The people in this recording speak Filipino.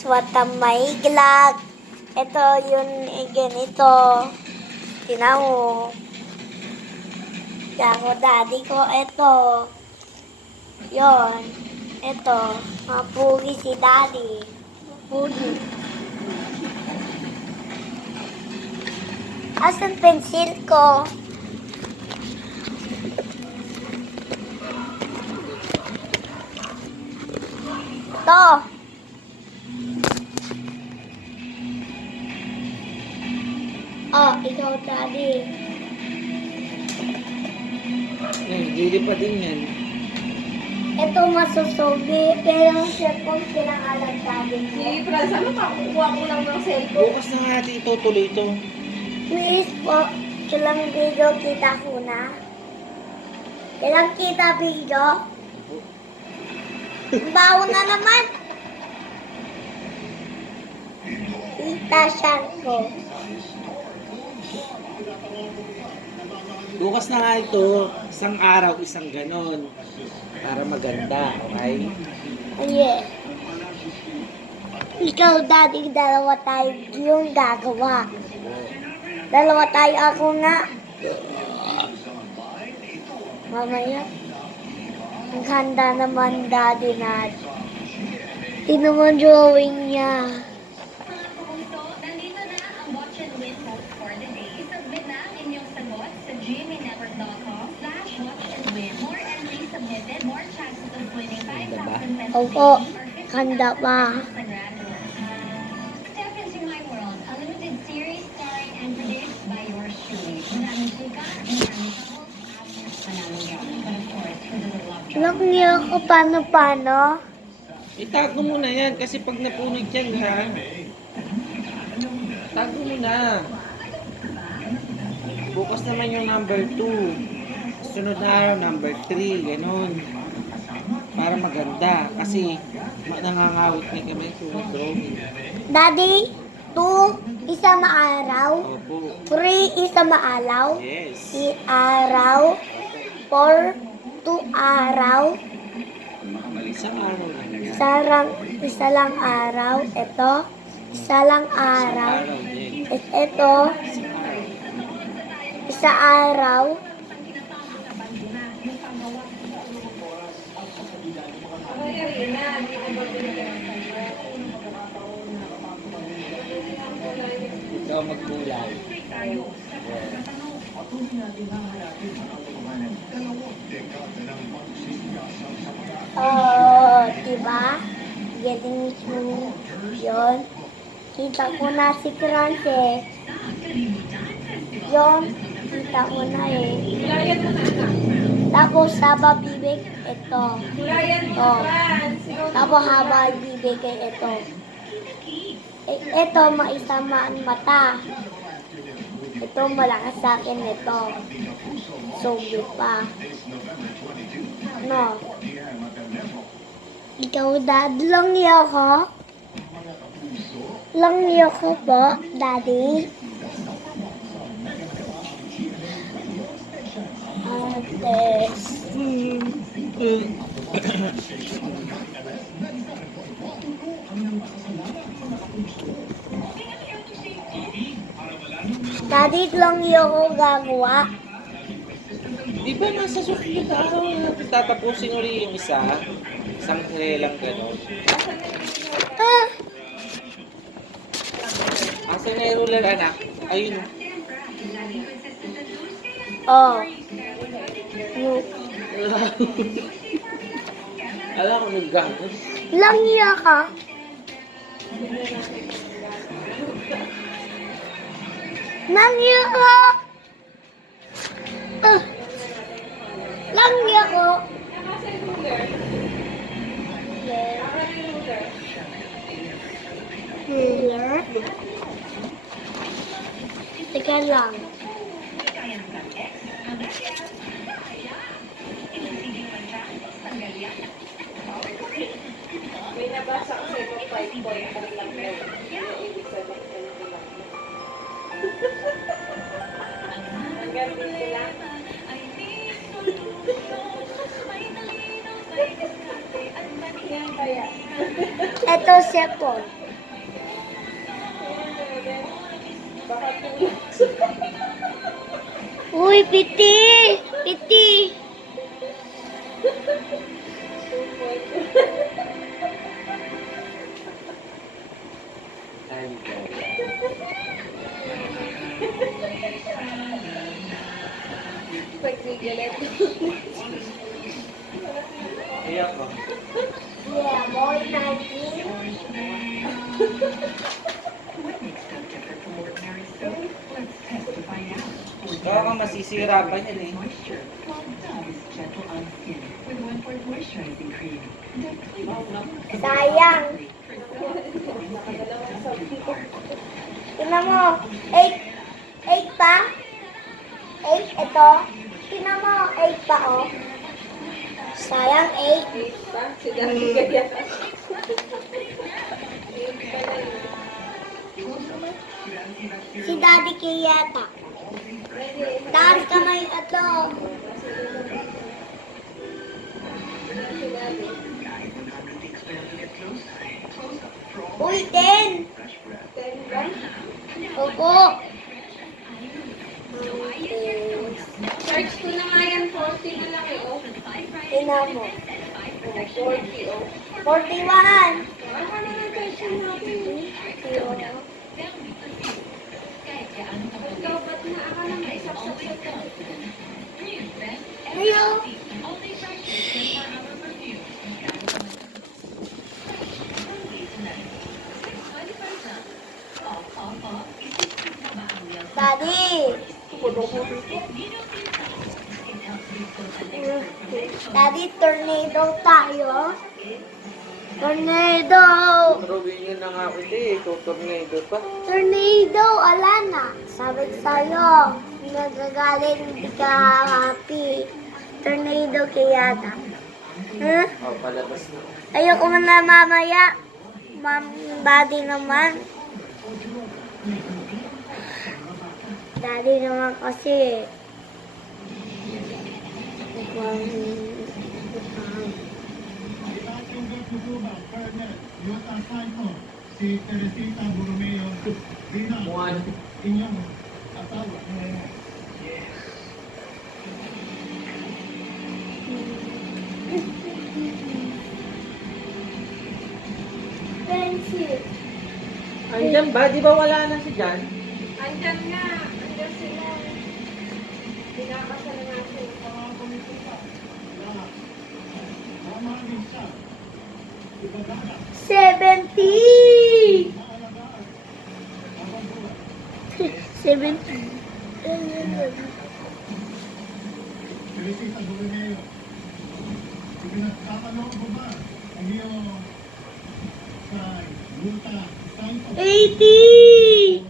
aswata maiglag. Ito yun, ganito. Tinan mo. Ako, daddy ko, ito. Yon. Ito. Mapugi si daddy. Pugi. Asan pensil ko? Ito. Oh, ikaw, daddy. Gili pa din yan. Ito masusugi, pero ang cellphone pinangalan daddy ko. Sige, Franz, ano pa? Kukuha ko lang ng cellphone. Bukas na nga natin itutuloy ito. Please po, ilang video kita ko na. Ilang kita video? Bawo na naman. Kita siya ko. Bukas na nga ito. Isang araw, isang ganon. Para maganda, okay? Yeah. Ikaw, daddy, dalawa tayo yung gagawa. Dalawa tayo, ako nga. Mamaya. Ang handa naman, daddy, na. Tingnan mo ang drawing niya. Nandito na ang watch and win host for the day. Submit na ang inyong sagot sa gmailnetwork.com/watch and win. More entries submitted, more chances of winning 5,000 pesos. Opo, handa pa. Step into my world, a limited series starring and produced by yours truly. Maraming chika, maraming troubles, at maraming drama. But of course, for the love drama. Alam niyo ako paano? Itago mo na yan kasi pag napunog yan, ha? Tago mo na. Bukas naman yung number 2. Sunod na araw, number 3. Ganon. Para maganda. Kasi nangangawit na kami kung drawing. Daddy, 2, isa maaraw. Opo. 3, isa maalaw. Yes. Si araw. 4, 2 araw. Isang araw lang. Isa lang araw. Ito, isa lang Isang araw. araw din. Ito, isa araw. Ikaw magkulay. Diba? Getting smooth. Yun. Kita ko na si Frances. Yun. Kita ko na eh. Kulayan mo na, anak. Tapos haba bibig, ito. Kulayan mo, Oh. Franz. Tapos haba bibig, ito. Ito, maisama ang mata. Ito, malakas sa akin, ito. Sobi pa. No. Ikaw, dad, lang niyo ko? Lang niyo ko po, daddy? Ate. Daddy, lang niyo ko gagawa? Di ba nasa susunod na araw natin tatapusin ulit yung isa? Isang lang gano'n. Ah, Asan na yung ruler, anak? Ayun. oh. Alam ko naggamot. Lang niyo ka? Lang niyo ko? Lang niyo ko? Ruler? Teka lang. May nabasa ko sa ibang 5 point lang lang yun. Ibig sabihin ko lang. Ang ganda nila. Yan kaya. Ito, sepon. nakatulog. Uy, piti! Piti! Ay, Pagbigalit. iyak ko. Yeah, boy, 19. Baka kang masisira pa yan eh. Sayang. Tingnan mo. 8 pa? 8 ito. Tingnan mo. 8 pa, oh. Sayang, 8. Pa, si Daddy kaya. Si Daddy Kiyata. Taas kamay ito. Uy, 10. 10 ba? Opo. Search ko na nga yan, 40 na lang eh. Oh, Tingnan mo. 40 oh. 41. Ano na lang search natin? Ikaw, ba't na akala may isap-sap ka? Ayun. Daddy. Daddy, tornado tayo. Tornado. Rowing yun na nga kita eh. Tornado pa. Tornado, Alana. Sabi ko sa'yo, nagagalit, hindi ka happy. Tornado kaya. Huh? Oh, palabas na. Ayoko man na mamaya. Daddy naman. Daddy naman kasi. Si Teresita Borromeo bilang Juan. inyong asawa. Friendship. Andyan ba? Di ba wala na si Jan? Andyan nga. Andyan sila. Pinakasal na natin. Mamahalin siya. Ibabara 70! 70. Teresita Borromeo. Ipinagkakaloob mo ba ang iyong sa Luta Santos 80!